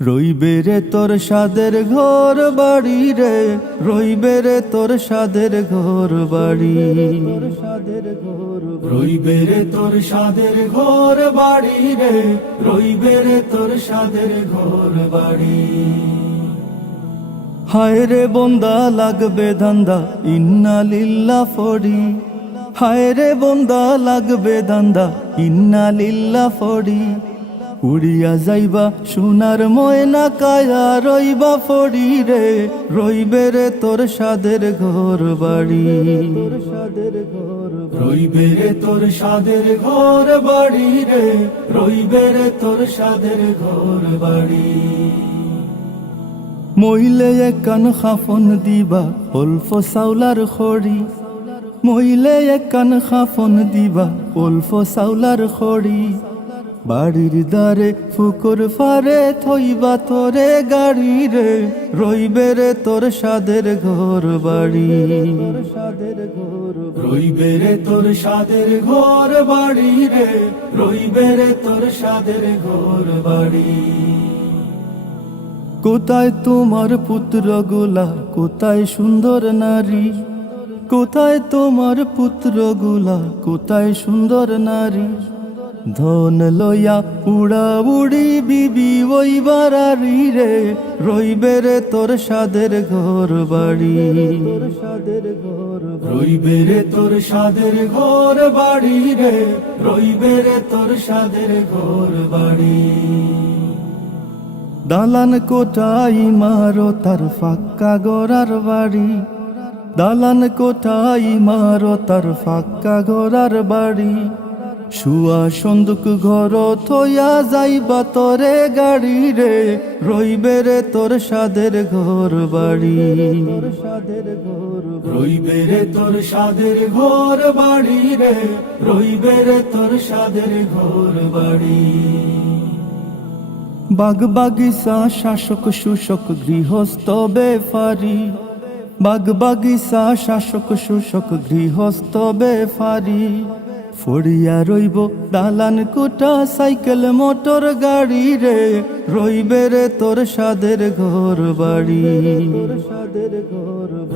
রইবে রে তোর সাদের ঘর বাড়ি রে, রইবে রে তোর সাদের ঘর বাড়ি, রইবে রে তোর সাদের ঘর বাড়ি রে, রইবে রে তোর সাদের ঘর বাড়ি। হায় রে বন্দা লাগবে ধান্দা ইন্না লিল্লাহ ফড়ি, হায় রে বন্দা লাগবে ধান্দা ইন্না লিল্লাহ ফড়ি। উড়িয়া যাইবা সোনার ময়না কায়া রইবা ফড়ি রে, রইবে রে তোর সাদের ঘর বাড়ি, রইবে রে তোর সাদের ঘর বাড়ি রে, রইবে রে তোর সাদের ঘর বাড়ি। মহিলে কান খাফন দিবা অল্প চাউলার খড়ি, মহিলে কান খাফন দিবা অল্প চাউলার খড়ি। বাড়ির দ্বারে ফুকুর ফারে থইবা তোরে গাড়ি রে, রইবে রে তোর সাদের ঘর বাড়ি, রইবে রে তোর সাদের ঘর বাড়ি রে, রইবে রে তোর সাদের ঘর বাড়ি। কোথায় তোমার পুত্রগুলা, কোথায় সুন্দর নারী, কোথায় তোমার পুত্রগুলা, কোথায় সুন্দর নারী। ধন লইয়া উড়া উড়ি বিবি ওই বাড়ি রে, রইবে রে তোর সাদের ঘর বাড়ি, রইবে রে তোর সাদের ঘর বাড়ি রে, রইবে রে তোর সাদের ঘর বাড়ি। দালান কোঠাই মারো তার ফাক্কা গড়ার বাড়ি, দালান কোঠাই মারো তার ফাক্কা গড়ার বাড়ি। শুয়া সন্দুক ঘর থইয়া যাইবা তোরে গাড়ি রে, রইবে রে তোর সাদের ঘর বাড়ি, রইবে রে তোর সাদের ঘর বাড়ি রে, রইবে রে তোর সাদের ঘর বাড়ি। বাগ বাগিচা শাসক শোষক গৃহস্থ বেফারি, বাগ বাগিচা শাসক শোষক গৃহস্থ বেফারি। ফড়িয়া রইব দালান কোঠা সাইকেল মোটর গাড়ি রে, রইবে রে তোর সাদের ঘর বাড়ি,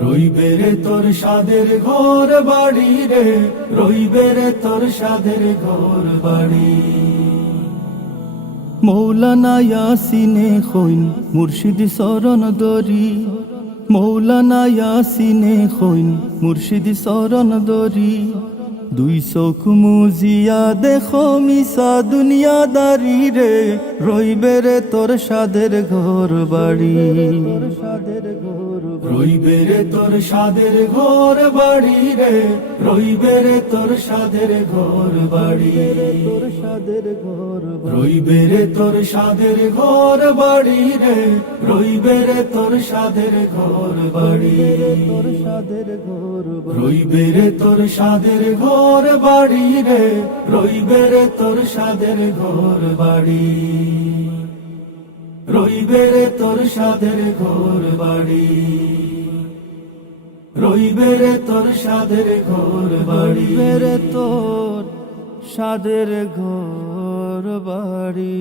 রইবে রে তোর সাদের ঘর বাড়ি রে, রইবে রে তোর সাদের ঘর বাড়ি। মৌলানা ইয়াসিনে খৈন মুর্শিদ শরণ দরি, মৌলানা ইয়াসিনে খৈন মুর্শিদ শরণ দরি। দুই চোখ মুজিয়া দেখো মিশা দুনিয়াদারি রে, রইবে রে তোর সাদের ঘর বাড়ি, রইবে রে তোর সাদের ঘর বাড়ি রে, রইবে রে তোর সাদের ঘর বাড়ি, রইবে রে তোর সাদের ঘর বাড়ি রে, রইবে রে তোর সাদের ঘর বাড়ি, রইবে রে তোর সাদের ঘর বাড়ি রে, রইবে রে তোর সাদের ঘর বাড়ি, রইবে রে তোর সাদের ঘর বাড়ি, রইবে রে তোর সাদের ঘর বাড়ি, রইবে রে তোর সাদের ঘর বাড়ি।